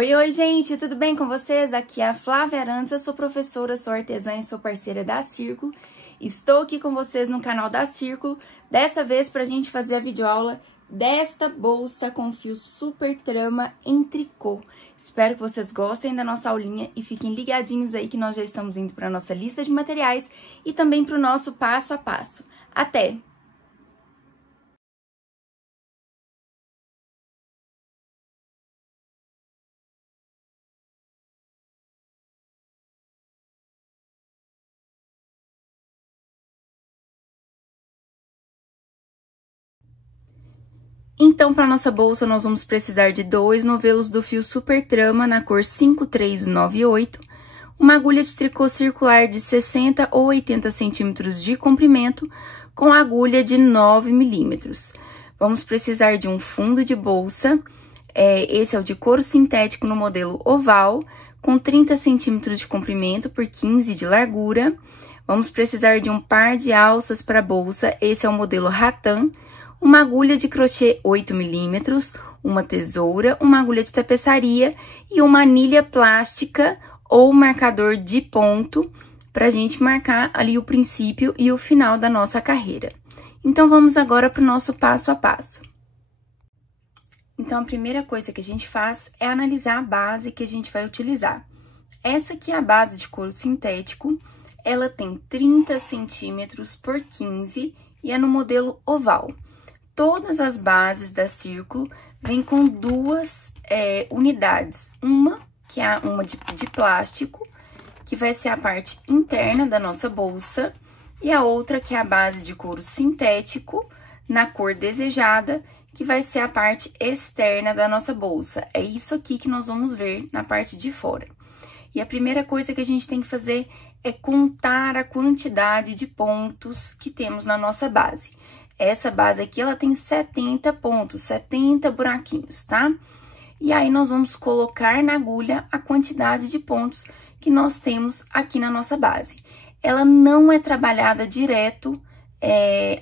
Oi, oi, gente, tudo bem com vocês? Aqui é a Flávia Arantes, eu sou professora, sou artesã e sou parceira da Círculo. Estou aqui com vocês no canal da Círculo, dessa vez para a gente fazer a videoaula desta bolsa com fio super trama em tricô. Espero que vocês gostem da nossa aulinha e fiquem ligadinhos aí que nós já estamos indo para a nossa lista de materiais e também para o nosso passo a passo. Até! Então, para nossa bolsa, nós vamos precisar de 2 novelos do fio super trama na cor 5398, uma agulha de tricô circular de 60 ou 80 centímetros de comprimento, com agulha de 9 milímetros. Vamos precisar de um fundo de bolsa, esse é o de couro sintético no modelo oval, com 30 centímetros de comprimento por 15 de largura. Vamos precisar de um par de alças para bolsa, esse é o modelo rattan, uma agulha de crochê 8 milímetros, uma tesoura, uma agulha de tapeçaria e uma anilha plástica ou marcador de ponto para a gente marcar ali o princípio e o final da nossa carreira. Então, vamos agora para o nosso passo a passo. Então, a primeira coisa que a gente faz é analisar a base que a gente vai utilizar. Essa aqui é a base de couro sintético, ela tem 30 centímetros por 15 e é no modelo oval. Todas as bases da Círculo vêm com duas unidades. Uma, que é uma de plástico, que vai ser a parte interna da nossa bolsa. E a outra, que é a base de couro sintético, na cor desejada, que vai ser a parte externa da nossa bolsa. É isso aqui que nós vamos ver na parte de fora. E a primeira coisa que a gente tem que fazer é contar a quantidade de pontos que temos na nossa base. Essa base aqui, ela tem 70 pontos, 70 buraquinhos, tá? E aí, nós vamos colocar na agulha a quantidade de pontos que nós temos aqui na nossa base. Ela não é trabalhada direto,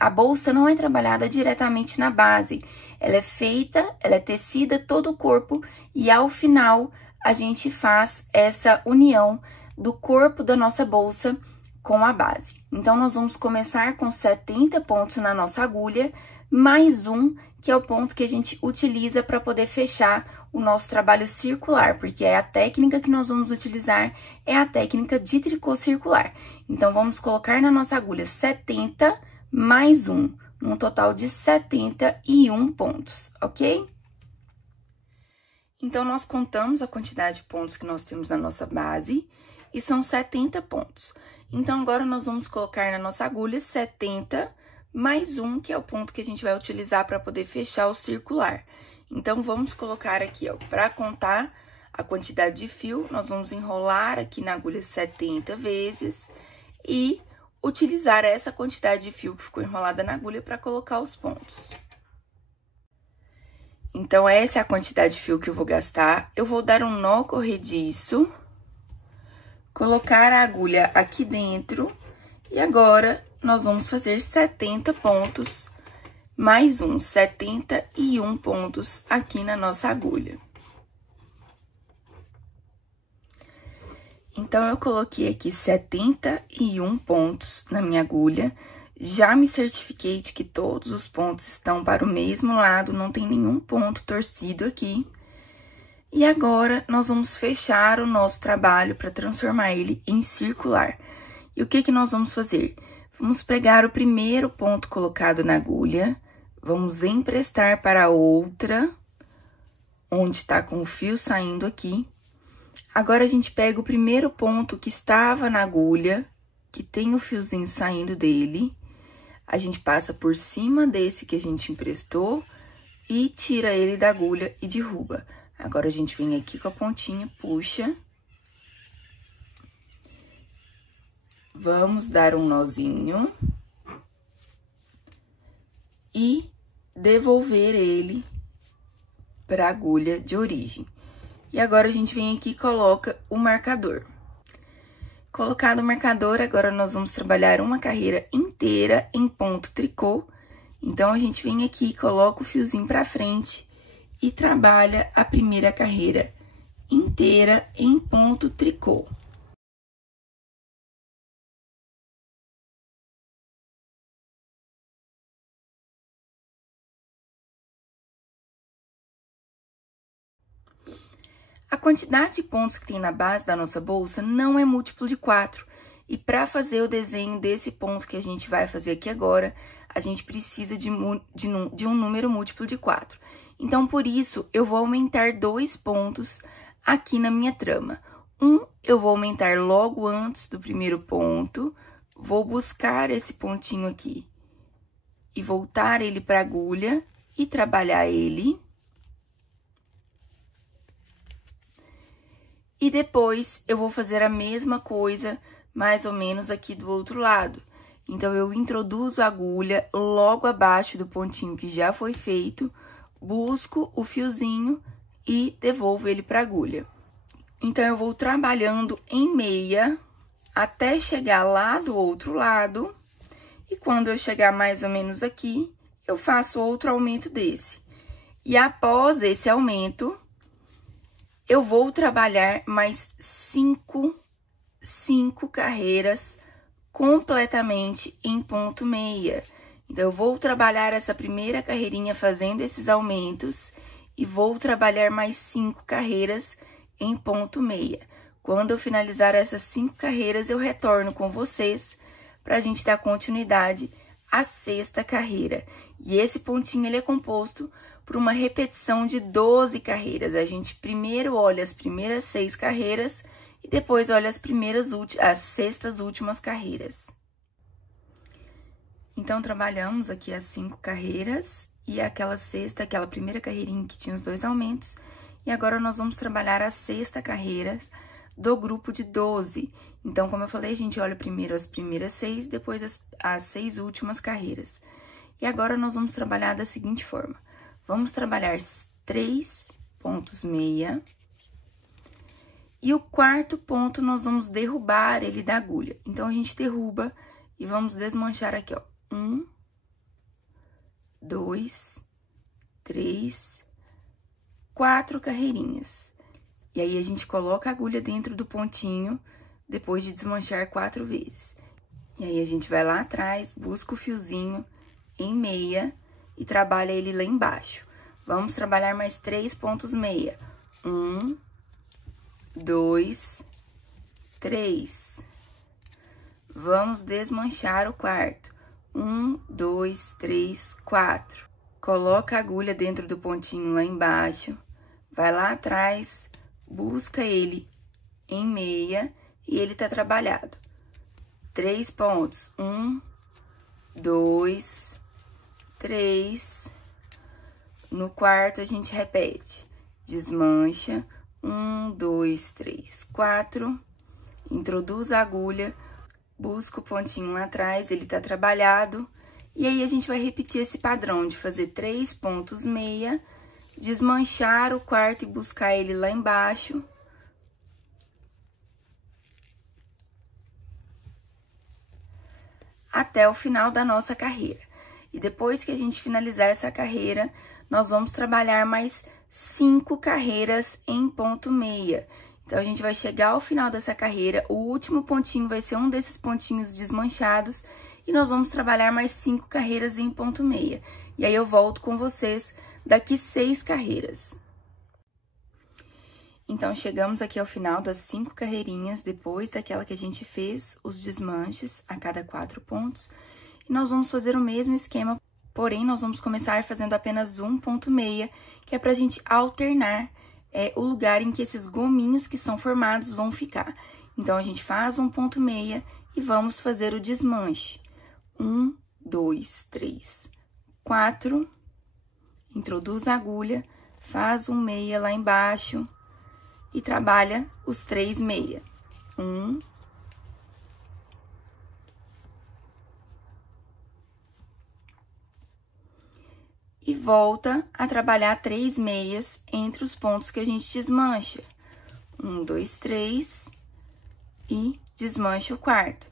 a bolsa não é trabalhada diretamente na base. Ela é feita, ela é tecida todo o corpo e, ao final, a gente faz essa união do corpo da nossa bolsa com a base. Então, nós vamos começar com 70 pontos na nossa agulha, mais um, que é o ponto que a gente utiliza para poder fechar o nosso trabalho circular, porque é a técnica que nós vamos utilizar, é a técnica de tricô circular. Então, vamos colocar na nossa agulha 70 mais um total de 71 pontos, ok? Então, nós contamos a quantidade de pontos que nós temos na nossa base, e são 70 pontos. Então, agora, nós vamos colocar na nossa agulha 70 mais um, que é o ponto que a gente vai utilizar para poder fechar o circular. Então, vamos colocar aqui, ó, para contar a quantidade de fio, nós vamos enrolar aqui na agulha 70 vezes e utilizar essa quantidade de fio que ficou enrolada na agulha para colocar os pontos. Então, essa é a quantidade de fio que eu vou gastar. Eu vou dar um nó corrediço, colocar a agulha aqui dentro, e agora, nós vamos fazer 70 pontos, mais um, 71 pontos aqui na nossa agulha. Então, eu coloquei aqui 71 pontos na minha agulha, já me certifiquei de que todos os pontos estão para o mesmo lado, não tem nenhum ponto torcido aqui. E agora, nós vamos fechar o nosso trabalho para transformar ele em circular. E o que que nós vamos fazer? Vamos pegar o primeiro ponto colocado na agulha, vamos emprestar para a outra, onde tá com o fio saindo aqui. Agora, a gente pega o primeiro ponto que estava na agulha, que tem o fiozinho saindo dele, a gente passa por cima desse que a gente emprestou e tira ele da agulha e derruba. Agora, a gente vem aqui com a pontinha, puxa. Vamos dar um nozinho. E devolver ele para a agulha de origem. E agora, a gente vem aqui e coloca o marcador. Colocado o marcador, agora nós vamos trabalhar uma carreira inteira em ponto tricô. Então, a gente vem aqui, coloca o fiozinho para frente e trabalha a primeira carreira inteira em ponto tricô. A quantidade de pontos que tem na base da nossa bolsa não é múltiplo de 4. E para fazer o desenho desse ponto que a gente vai fazer aqui agora, a gente precisa de um número múltiplo de 4. Então, por isso, eu vou aumentar 2 pontos aqui na minha trama. Eu vou aumentar logo antes do primeiro ponto, vou buscar esse pontinho aqui e voltar ele para a agulha e trabalhar ele. E depois, eu vou fazer a mesma coisa, mais ou menos aqui do outro lado. Então, eu introduzo a agulha logo abaixo do pontinho que já foi feito, busco o fiozinho e devolvo ele para a agulha. Então, eu vou trabalhando em meia até chegar lá do outro lado. E quando eu chegar mais ou menos aqui, eu faço outro aumento desse. E após esse aumento, eu vou trabalhar mais 5 carreiras completamente em ponto meia. Então, eu vou trabalhar essa primeira carreirinha fazendo esses aumentos e vou trabalhar mais 5 carreiras em ponto meia. Quando eu finalizar essas 5 carreiras, eu retorno com vocês para a gente dar continuidade à 6ª carreira. E esse pontinho, ele é composto por uma repetição de 12 carreiras. A gente primeiro olha as primeiras 6 carreiras e depois olha as 6ª últimas carreiras. Então, trabalhamos aqui as 5 carreiras e aquela primeira carreirinha que tinha os 2 aumentos. E agora, nós vamos trabalhar a 6ª carreira do grupo de 12. Então, como eu falei, a gente olha primeiro as primeiras 6, depois as 6 últimas carreiras. E agora, nós vamos trabalhar da seguinte forma. Vamos trabalhar 3 pontos meia. E o 4º ponto, nós vamos derrubar ele da agulha. Então, a gente derruba e vamos desmanchar aqui, ó. 1, 2, 3, 4 carreirinhas. E aí, a gente coloca a agulha dentro do pontinho, depois de desmanchar 4 vezes. E aí, a gente vai lá atrás, busca o fiozinho em meia e trabalha ele lá embaixo. Vamos trabalhar mais 3 pontos meia. 1, 2, 3. Vamos desmanchar o 4º. 1, 2, 3, 4. Coloca a agulha dentro do pontinho lá embaixo, vai lá atrás, busca ele em meia e ele tá trabalhado. 3 pontos. 1, 2, 3. No 4º, a gente repete. Desmancha. 1, 2, 3, 4. Introduz a agulha, busca o pontinho lá atrás, ele tá trabalhado. E aí, a gente vai repetir esse padrão de fazer 3 pontos meia, desmanchar o 4º e buscar ele lá embaixo. Até o final da nossa carreira. E depois que a gente finalizar essa carreira, nós vamos trabalhar mais 5 carreiras em ponto meia. Então, a gente vai chegar ao final dessa carreira, o último pontinho vai ser um desses pontinhos desmanchados, e nós vamos trabalhar mais 5 carreiras em ponto meia. E aí, eu volto com vocês daqui 6 carreiras. Então, chegamos aqui ao final das 5 carreirinhas, depois daquela que a gente fez os desmanches a cada 4 pontos. E nós vamos fazer o mesmo esquema, porém, nós vamos começar fazendo apenas um ponto meia, que é pra gente alternar o lugar em que esses gominhos que são formados vão ficar. Então, a gente faz um ponto meia e vamos fazer o desmanche. 1, 2, 3, 4. Introduz a agulha, faz um meia lá embaixo e trabalha os 3 meia. 1, e volta a trabalhar 3 meias entre os pontos que a gente desmancha. 1, 2, 3 e desmancha o 4º.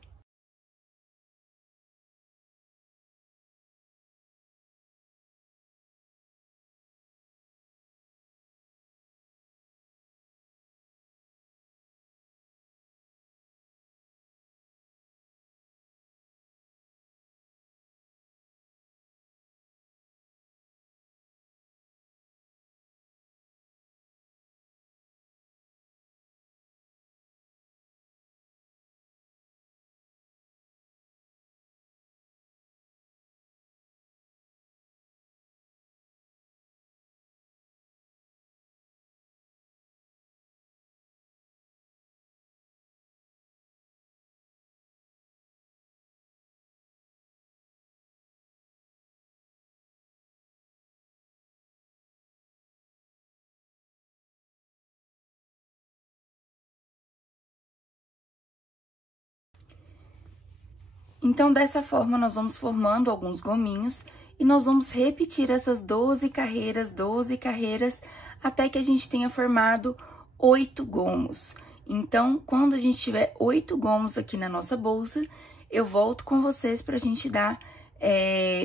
Então, dessa forma, nós vamos formando alguns gominhos e nós vamos repetir essas 12 carreiras, até que a gente tenha formado 8 gomos. Então, quando a gente tiver 8 gomos aqui na nossa bolsa, eu volto com vocês pra gente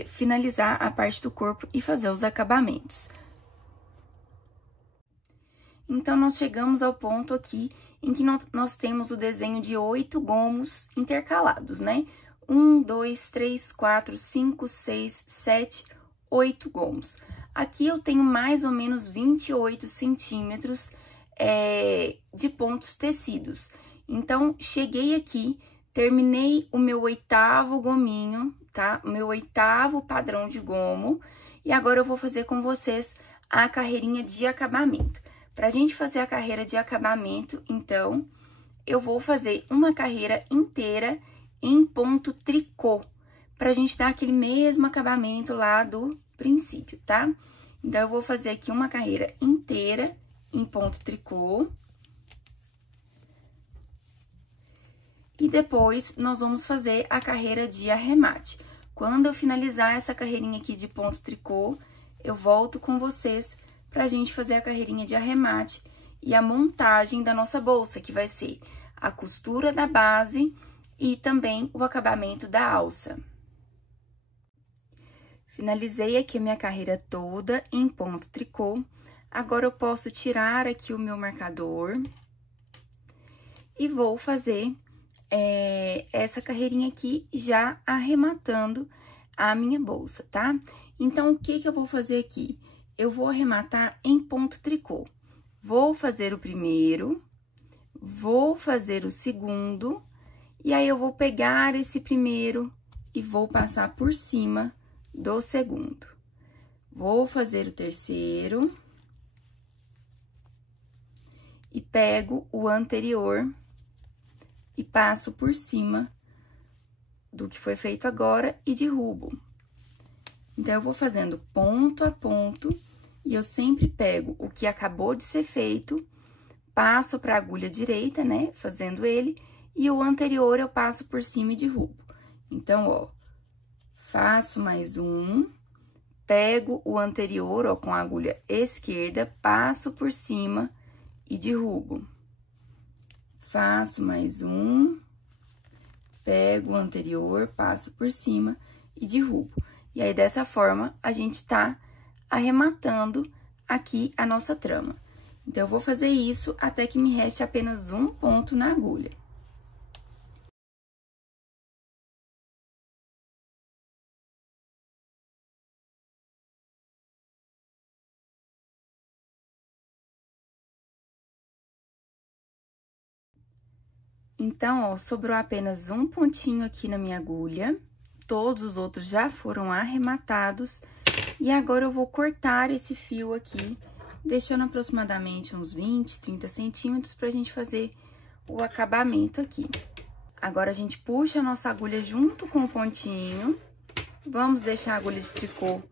finalizar a parte do corpo e fazer os acabamentos. Então, nós chegamos ao ponto aqui em que nós temos o desenho de 8 gomos intercalados, né? 1, 2, 3, 4, 5, 6, 7, 8 gomos. Aqui eu tenho mais ou menos 28 centímetros de pontos tecidos. Então, cheguei aqui, terminei o meu 8º gominho, tá? O meu 8º padrão de gomo. E agora eu vou fazer com vocês a carreirinha de acabamento. Pra gente fazer a carreira de acabamento, então, eu vou fazer uma carreira inteira em ponto tricô, pra gente dar aquele mesmo acabamento lá do princípio, tá? Então, eu vou fazer aqui uma carreira inteira em ponto tricô. E depois, nós vamos fazer a carreira de arremate. Quando eu finalizar essa carreirinha aqui de ponto tricô, eu volto com vocês pra gente fazer a carreirinha de arremate e a montagem da nossa bolsa, que vai ser a costura da base e também o acabamento da alça. Finalizei aqui a minha carreira toda em ponto tricô. Agora, eu posso tirar aqui o meu marcador e vou fazer essa carreirinha aqui já arrematando a minha bolsa, tá? Então, o que eu vou fazer aqui? Eu vou arrematar em ponto tricô. Vou fazer o primeiro, vou fazer o segundo, e aí eu vou pegar esse primeiro e vou passar por cima do segundo. Vou fazer o terceiro e pego o anterior e passo por cima do que foi feito agora e derrubo. Então, eu vou fazendo ponto a ponto e eu sempre pego o que acabou de ser feito, passo para a agulha direita, né, fazendo ele, e o anterior eu passo por cima e derrubo. Então, ó, faço mais um, pego o anterior, ó, com a agulha esquerda, passo por cima e derrubo. Faço mais um, pego o anterior, passo por cima e derrubo. E aí, dessa forma, a gente tá arrematando aqui a nossa trama. Então, eu vou fazer isso até que me reste apenas um ponto na agulha. Então, ó, sobrou apenas um pontinho aqui na minha agulha. Todos os outros já foram arrematados. E agora, eu vou cortar esse fio aqui, deixando aproximadamente uns 20, 30 centímetros pra gente fazer o acabamento aqui. Agora, a gente puxa a nossa agulha junto com o pontinho. Vamos deixar a agulha de tricô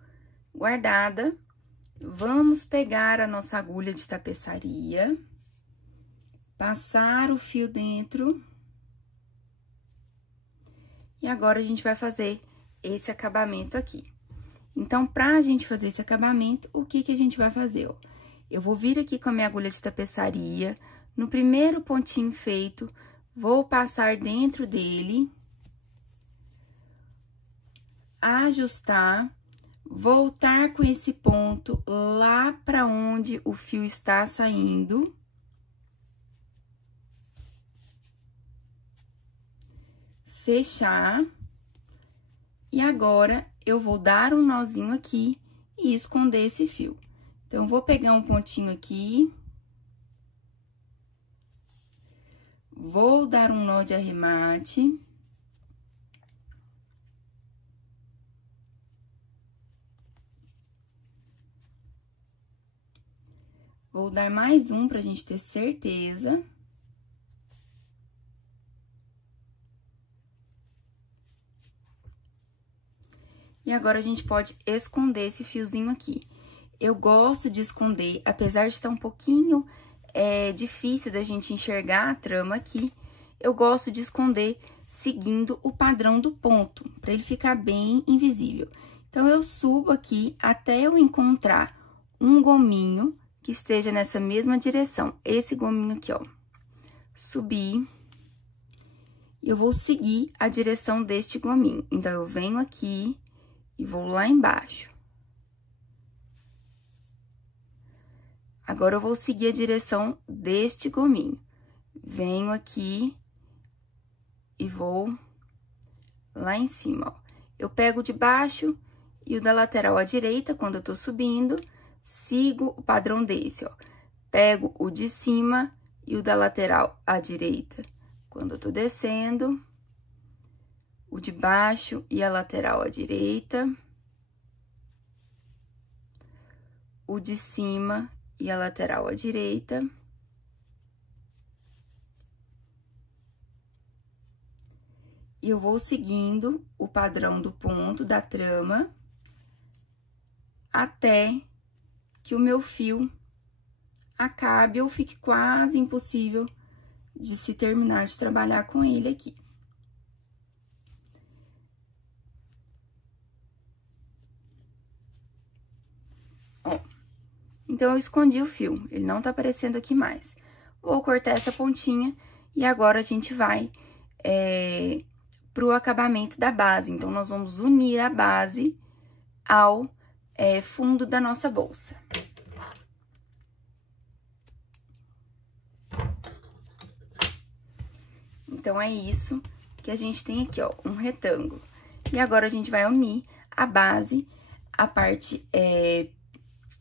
guardada. Vamos pegar a nossa agulha de tapeçaria, passar o fio dentro. E agora, a gente vai fazer esse acabamento aqui. Então, pra gente fazer esse acabamento, o que a gente vai fazer, ó? Eu vou vir aqui com a minha agulha de tapeçaria, no primeiro pontinho feito, vou passar dentro dele, ajustar, voltar com esse ponto lá pra onde o fio está saindo. Fechar. E agora, eu vou dar um nozinho aqui e esconder esse fio. Então, eu vou pegar um pontinho aqui. Vou dar um nó de arremate. Vou dar mais um pra gente ter certeza. E agora, a gente pode esconder esse fiozinho aqui. Eu gosto de esconder, apesar de estar um pouquinho difícil da gente enxergar a trama aqui, eu gosto de esconder seguindo o padrão do ponto, para ele ficar bem invisível. Então, eu subo aqui até eu encontrar um gominho que esteja nessa mesma direção. Esse gominho aqui, ó. Subi. E eu vou seguir a direção deste gominho. Então, eu venho aqui e vou lá embaixo. Agora, eu vou seguir a direção deste gominho. Venho aqui e vou lá em cima, ó. Eu pego de baixo e o da lateral à direita, quando eu tô subindo, sigo o padrão desse, ó. Pego o de cima e o da lateral à direita, quando eu tô descendo, o de baixo e a lateral à direita, o de cima e a lateral à direita. E eu vou seguindo o padrão do ponto da trama até que o meu fio acabe ou fique quase impossível de se terminar de trabalhar com ele aqui. Ó, então, eu escondi o fio, ele não tá aparecendo aqui mais. Vou cortar essa pontinha e agora a gente vai pro acabamento da base. Então, nós vamos unir a base ao fundo da nossa bolsa. Então, é isso que a gente tem aqui, ó, um retângulo. E agora, a gente vai unir a base, a parte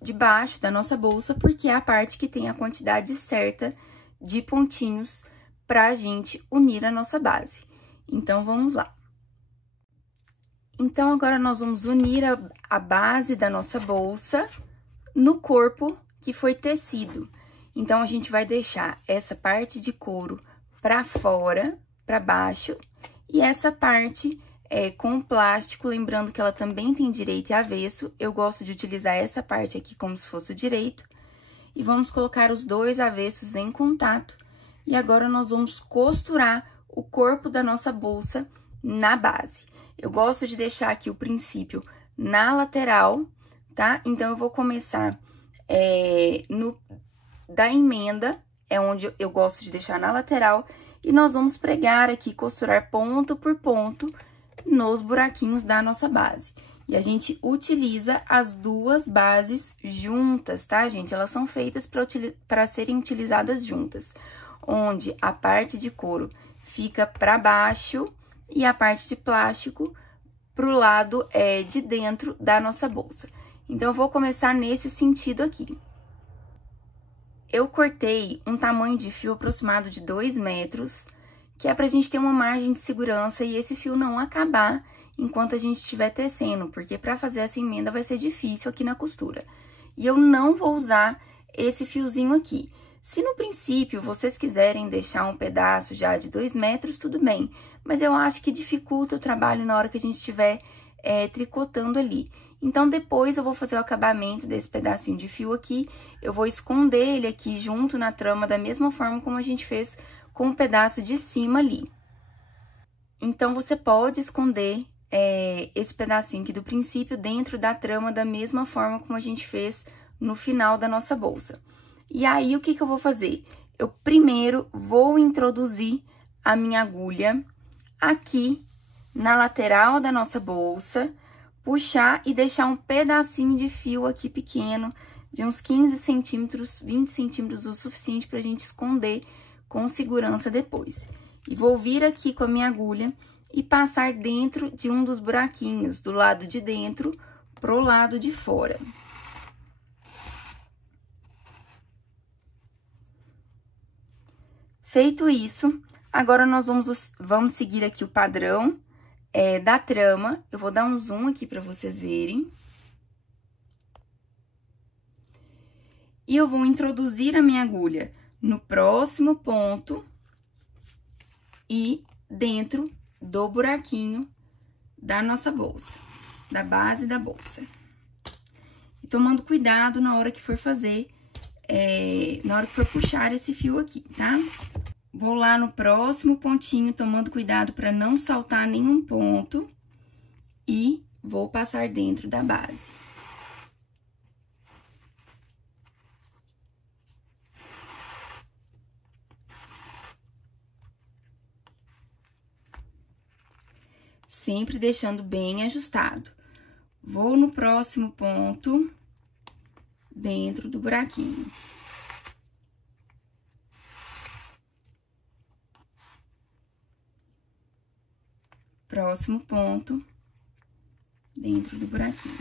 de baixo da nossa bolsa, porque é a parte que tem a quantidade certa de pontinhos pra gente unir a nossa base. Então, vamos lá. Então, agora, nós vamos unir a base da nossa bolsa no corpo que foi tecido. Então, a gente vai deixar essa parte de couro pra fora, pra baixo, e essa parte com plástico, lembrando que ela também tem direito e avesso. Eu gosto de utilizar essa parte aqui como se fosse o direito. E vamos colocar os dois avessos em contato. E agora, nós vamos costurar o corpo da nossa bolsa na base. Eu gosto de deixar aqui o princípio na lateral, tá? Então, eu vou começar da emenda, é onde eu gosto de deixar na lateral. E nós vamos pregar aqui, costurar ponto por ponto nos buraquinhos da nossa base. E a gente utiliza as duas bases juntas, tá, gente? Elas são feitas para serem utilizadas juntas, onde a parte de couro fica para baixo e a parte de plástico pro lado de dentro da nossa bolsa. Então, eu vou começar nesse sentido aqui. Eu cortei um tamanho de fio aproximado de 2 metros, que é pra gente ter uma margem de segurança e esse fio não acabar enquanto a gente estiver tecendo, porque pra fazer essa emenda vai ser difícil aqui na costura. E eu não vou usar esse fiozinho aqui. Se no princípio vocês quiserem deixar um pedaço já de 2 metros, tudo bem. Mas eu acho que dificulta o trabalho na hora que a gente estiver tricotando ali. Então, depois eu vou fazer o acabamento desse pedacinho de fio aqui. Eu vou esconder ele aqui junto na trama, da mesma forma como a gente fez com o pedaço de cima ali. Então, você pode esconder esse pedacinho aqui do princípio dentro da trama, da mesma forma como a gente fez no final da nossa bolsa. E aí, o que que eu vou fazer? Eu primeiro vou introduzir a minha agulha aqui na lateral da nossa bolsa, puxar e deixar um pedacinho de fio aqui pequeno, de uns 15 centímetros, 20 centímetros, o suficiente pra gente esconder com segurança depois. E vou vir aqui com a minha agulha e passar dentro de um dos buraquinhos, do lado de dentro pro lado de fora. Feito isso, agora nós vamos seguir aqui o padrão da trama. Eu vou dar um zoom aqui pra vocês verem. E eu vou introduzir a minha agulha no próximo ponto e dentro do buraquinho da nossa bolsa, da base da bolsa. E tomando cuidado na hora que for fazer, na hora que for puxar esse fio aqui, tá? Vou lá no próximo pontinho, tomando cuidado para não saltar nenhum ponto. E vou passar dentro da base. Sempre deixando bem ajustado. Vou no próximo ponto, dentro do buraquinho. Próximo ponto, dentro do buraquinho.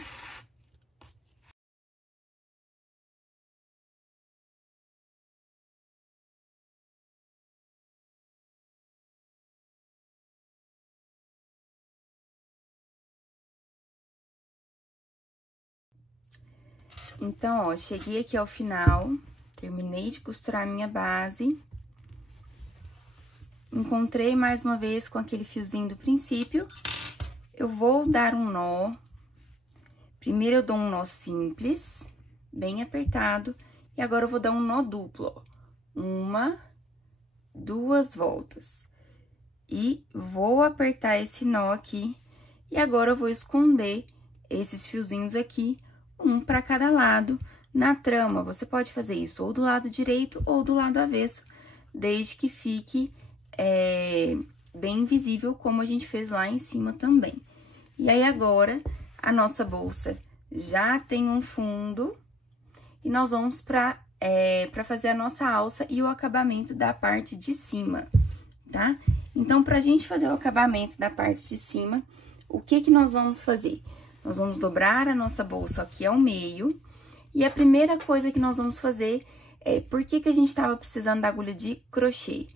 Então, ó, cheguei aqui ao final, terminei de costurar minha base. Encontrei mais uma vez com aquele fiozinho do princípio. Eu vou dar um nó. Primeiro eu dou um nó simples, bem apertado. E agora eu vou dar um nó duplo, ó. 1, 2 voltas. E vou apertar esse nó aqui. E agora eu vou esconder esses fiozinhos aqui, um para cada lado, na trama. Você pode fazer isso ou do lado direito ou do lado avesso, desde que fique bem visível, como a gente fez lá em cima também. E aí, agora, a nossa bolsa já tem um fundo, e nós vamos para fazer a nossa alça e o acabamento da parte de cima, tá? Então, pra gente fazer o acabamento da parte de cima, o que que nós vamos fazer? Nós vamos dobrar a nossa bolsa aqui ao meio, e a primeira coisa que nós vamos fazer é... Por que que a gente tava precisando da agulha de crochê?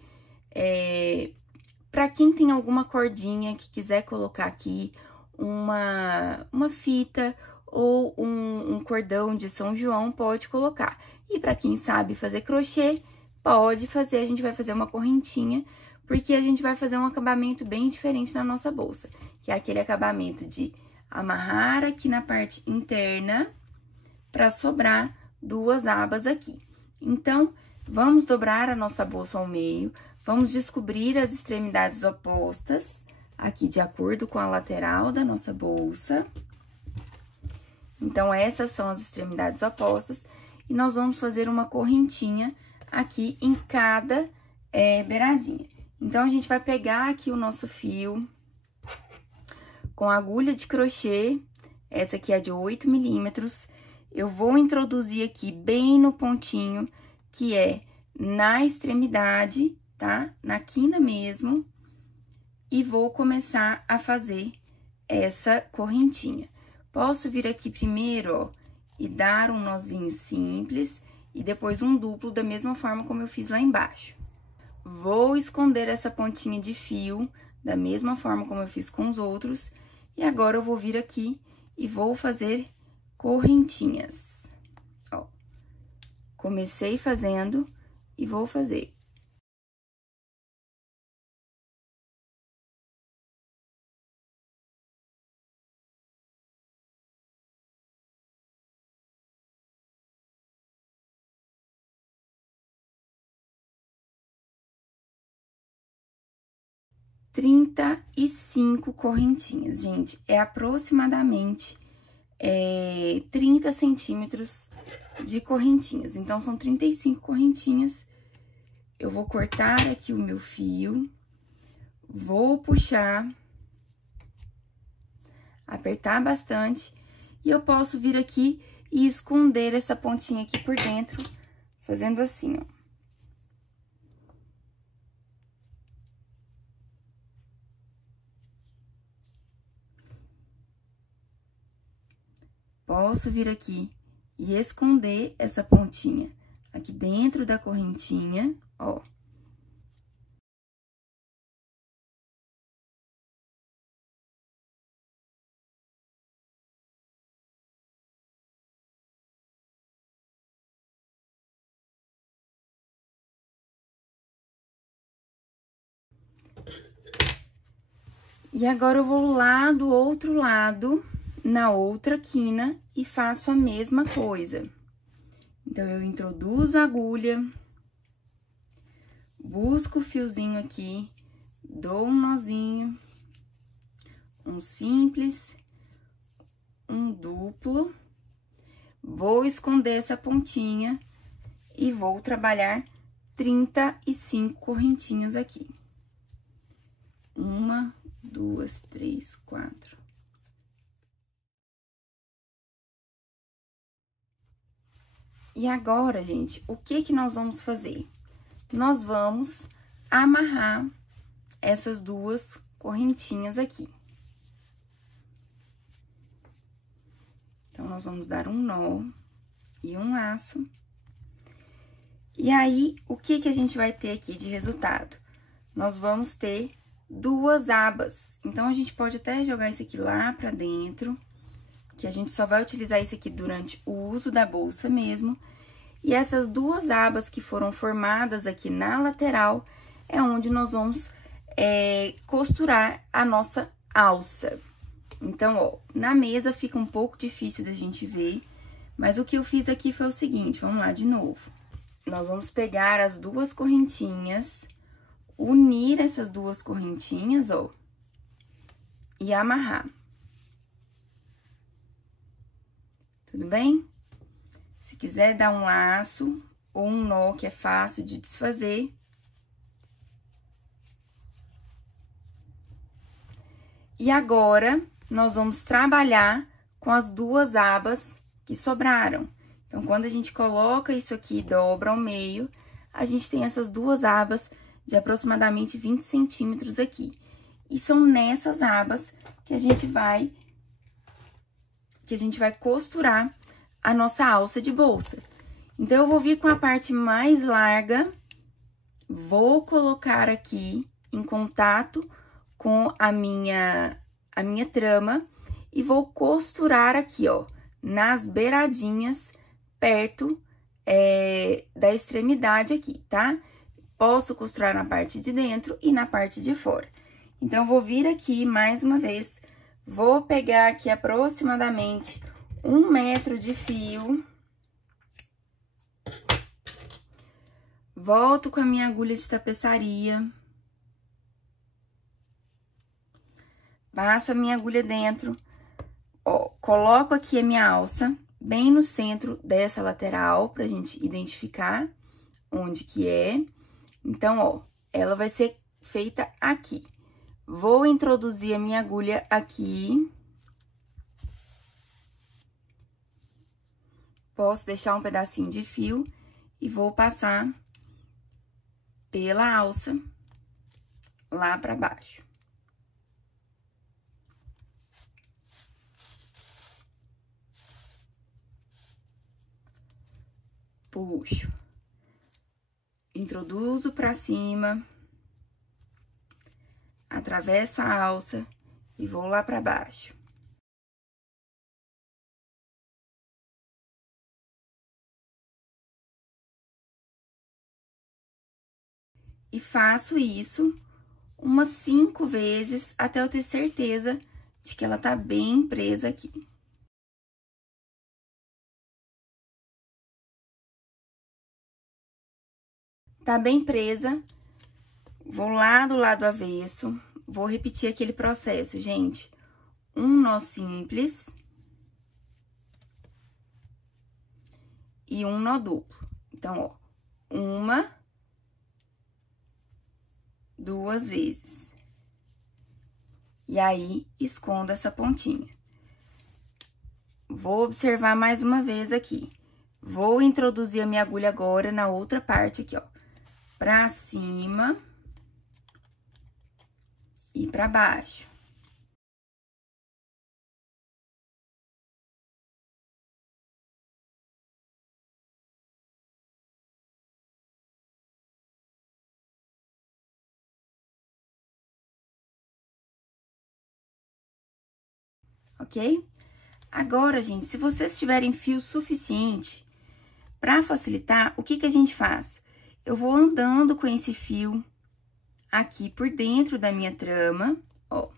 Pra quem tem alguma cordinha que quiser colocar aqui, uma fita ou um cordão de São João, pode colocar. E pra quem sabe fazer crochê, pode fazer, a gente vai fazer uma correntinha, porque a gente vai fazer um acabamento bem diferente na nossa bolsa, que é aquele acabamento de amarrar aqui na parte interna, para sobrar 2 abas aqui. Então, vamos dobrar a nossa bolsa ao meio, vamos descobrir as extremidades opostas, aqui de acordo com a lateral da nossa bolsa. Então, essas são as extremidades opostas, e nós vamos fazer uma correntinha aqui em cada beiradinha. Então, a gente vai pegar aqui o nosso fio com a agulha de crochê, essa aqui é de 8 milímetros. Eu vou introduzir aqui bem no pontinho, que é na extremidade, tá? Na quina mesmo. E vou começar a fazer essa correntinha. Posso vir aqui primeiro, ó, e dar um nozinho simples, e depois um duplo, da mesma forma como eu fiz lá embaixo. Vou esconder essa pontinha de fio, da mesma forma como eu fiz com os outros. E agora, eu vou vir aqui e vou fazer correntinhas. Ó, comecei fazendo e vou fazer. Trinta e 35 correntinhas, gente. É aproximadamente 30 centímetros de correntinhas. Então, são 35 correntinhas. Eu vou cortar aqui o meu fio, vou puxar, apertar bastante, e eu posso vir aqui e esconder essa pontinha aqui por dentro, fazendo assim, ó. Posso vir aqui e esconder essa pontinha aqui dentro da correntinha, ó. E agora, eu vou lá do outro lado, na outra quina, e faço a mesma coisa. Então, eu introduzo a agulha, busco o fiozinho aqui, dou um nozinho, um simples, um duplo, vou esconder essa pontinha e vou trabalhar 35 correntinhas aqui. 1, 2, 3, 4. E agora, gente, o que que nós vamos fazer? Nós vamos amarrar essas duas correntinhas aqui. Então, nós vamos dar um nó e um laço. E aí, o que que a gente vai ter aqui de resultado? Nós vamos ter duas abas. Então, a gente pode até jogar isso aqui lá pra dentro, que a gente só vai utilizar isso aqui durante o uso da bolsa mesmo. E essas duas abas que foram formadas aqui na lateral é onde nós vamos costurar a nossa alça. Então, ó, na mesa fica um pouco difícil da gente ver, mas o que eu fiz aqui foi o seguinte, vamos lá de novo. Nós vamos pegar as duas correntinhas, unir essas duas correntinhas, ó, e amarrar. Tudo bem? Se quiser dar um laço ou um nó, que é fácil de desfazer. E agora, nós vamos trabalhar com as duas abas que sobraram. Então, quando a gente coloca isso aqui e dobra ao meio, a gente tem essas duas abas de aproximadamente 20 centímetros aqui. E são nessas abas que a gente vai costurar a nossa alça de bolsa. Então, eu vou vir com a parte mais larga, vou colocar aqui em contato com a minha trama e vou costurar aqui, ó, nas beiradinhas, perto da extremidade aqui, tá? Posso costurar na parte de dentro e na parte de fora. Então, eu vou vir aqui mais uma vez, vou pegar aqui aproximadamente 1 metro de fio. Volto com a minha agulha de tapeçaria. Passo a minha agulha dentro, ó, coloco aqui a minha alça bem no centro dessa lateral, pra gente identificar onde que é. Então, ó, ela vai ser feita aqui. Vou introduzir a minha agulha aqui. Posso deixar um pedacinho de fio e vou passar pela alça lá pra baixo. Puxo, introduzo pra cima, atravesso a alça e vou lá pra baixo. E faço isso umas 5 vezes até eu ter certeza de que ela tá bem presa aqui. Tá bem presa, vou lá do lado avesso, vou repetir aquele processo, gente. Um nó simples e um nó duplo. Então, ó, 1, 2 vezes. E aí, escondo essa pontinha. Vou observar mais uma vez aqui. Vou introduzir a minha agulha agora na outra parte aqui, ó. Pra cima e pra baixo. Ok? Agora, gente, se vocês tiverem fio suficiente, pra facilitar, o que que a gente faz? Eu vou andando com esse fio aqui por dentro da minha trama, ó.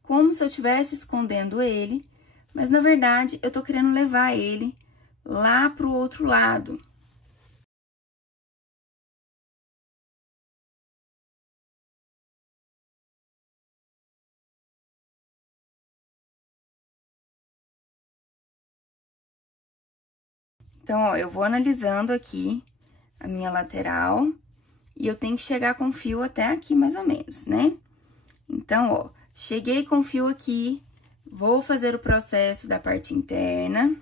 Como se eu estivesse escondendo ele, mas na verdade eu tô querendo levar ele lá pro outro lado. Então, ó, eu vou analisando aqui a minha lateral e eu tenho que chegar com o fio até aqui, mais ou menos, né? Então, ó, cheguei com o fio aqui, vou fazer o processo da parte interna.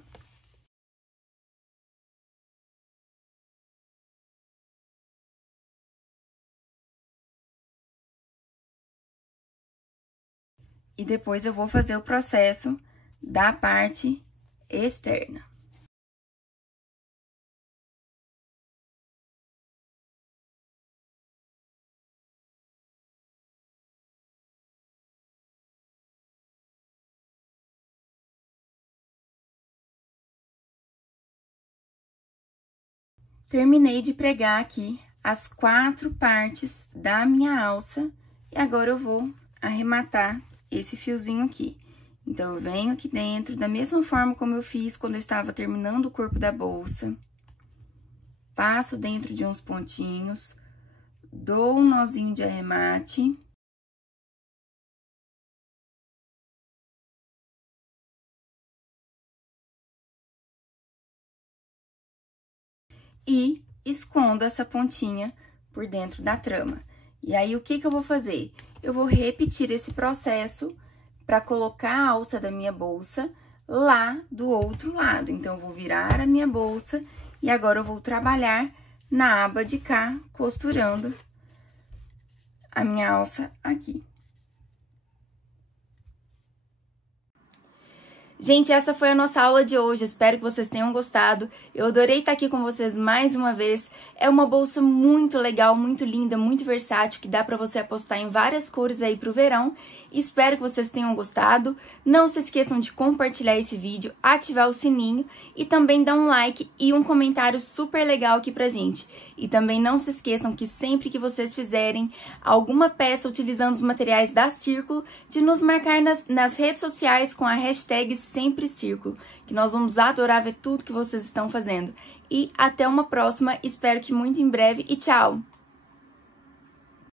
E depois eu vou fazer o processo da parte externa. Terminei de pregar aqui as 4 partes da minha alça e agora eu vou arrematar esse fiozinho aqui. Então, eu venho aqui dentro, da mesma forma como eu fiz quando eu estava terminando o corpo da bolsa. Passo dentro de uns pontinhos, dou um nozinho de arremate. E escondo essa pontinha por dentro da trama. E aí, o que eu vou fazer? Eu vou repetir esse processo para colocar a alça da minha bolsa lá do outro lado. Então, eu vou virar a minha bolsa e agora eu vou trabalhar na aba de cá, costurando a minha alça aqui. Gente, essa foi a nossa aula de hoje, espero que vocês tenham gostado. Eu adorei estar aqui com vocês mais uma vez. É uma bolsa muito legal, muito linda, muito versátil, que dá pra você apostar em várias cores aí pro verão. Espero que vocês tenham gostado. Não se esqueçam de compartilhar esse vídeo, ativar o sininho e também dar um like e um comentário super legal aqui pra gente. E também não se esqueçam que sempre que vocês fizerem alguma peça utilizando os materiais da Círculo, de nos marcar nas redes sociais com a hashtag Sempre Círculo, que nós vamos adorar ver tudo que vocês estão fazendo. E até uma próxima, espero que muito em breve e tchau!